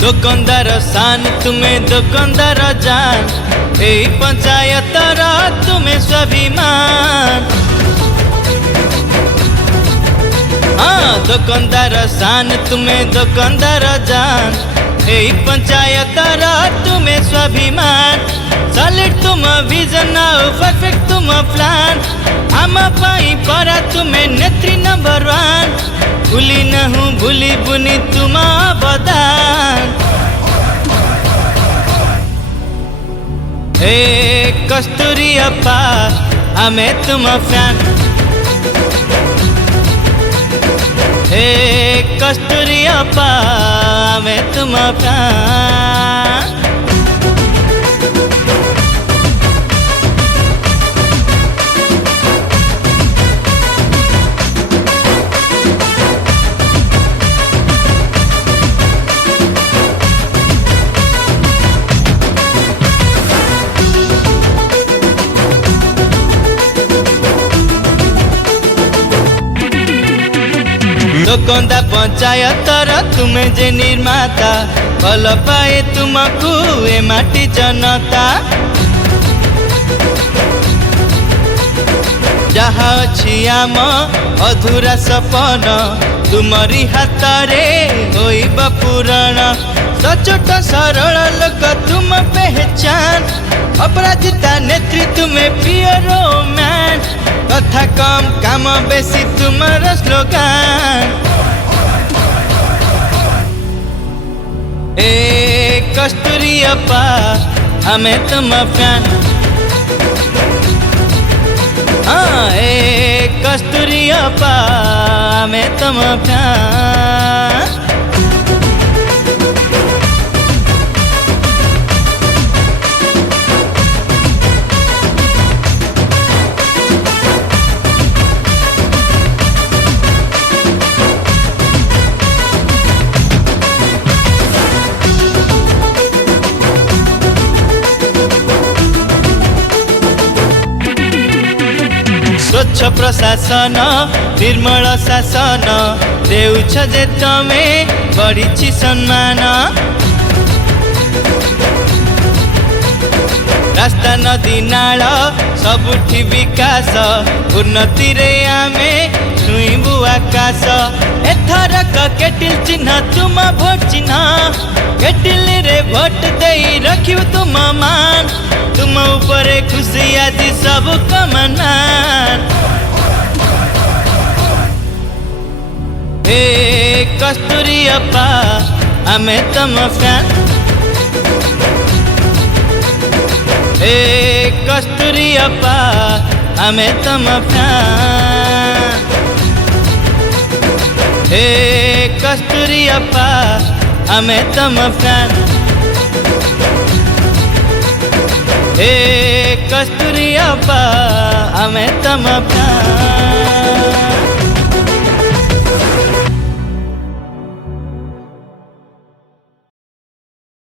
दुकानदार सान तुम्हें दुकानदार जान ए पंचायत तुम्हें स्वाभिमान। हाँ दुकानदार सान तुम्हें दुकानदार जान ए पंचायत तुम्हें स्वाभिमान। सॉलिड तुम विजन परफेक्ट तुम प्लान आम पाई परा तुम्हें नेत्री नंबर 1। भूली न हूँ भूली बुनी तुम अवदान। ए कस्तूरी अप्पा आमे तुम फैन। ए कस्तूरी अप्पा आमे तुम फैन। दुकानदार पंचायत तुम्हें जे निर्माता भल पाए तुमको ए माटी जनता। जहाँ अच्छी आम अधूरा सपन तुमरी हाथ रे होइब पूरण। सचोट सरल लोक तुम पहचान अपराजिता नेत्री तुम्हें पियरो मैन। कथा कम काम बेसी तुम्हार स्लोगान। ए कस्तूरी अप्पा आमे तुम फैन। हाँ ए कस्तूरी अप्पा आमे तुम फैन। स्वच्छ प्रशासन निर्मल शासन देउछ जे तमे बढिछि सम्मान। रास्ता नदी नाल सबुठी विकास उन्नति रे आमे छुईबु आकाश। एथरक केटिल चिन्ह तुम भोट चिन्ह केटिल रे भोट देई रखिउ तुम मान। तुम ऊपरे खुशी आज सब कमनान। ए कस्तूरी अप्पा आमे तुम फैन। ए कस्तूरी अप्पा आमे तुम फैन। ए कस्तूरी अप्पा आमे तुम फैन। ए कस्तूरी अप्पा आमे तुम फैन।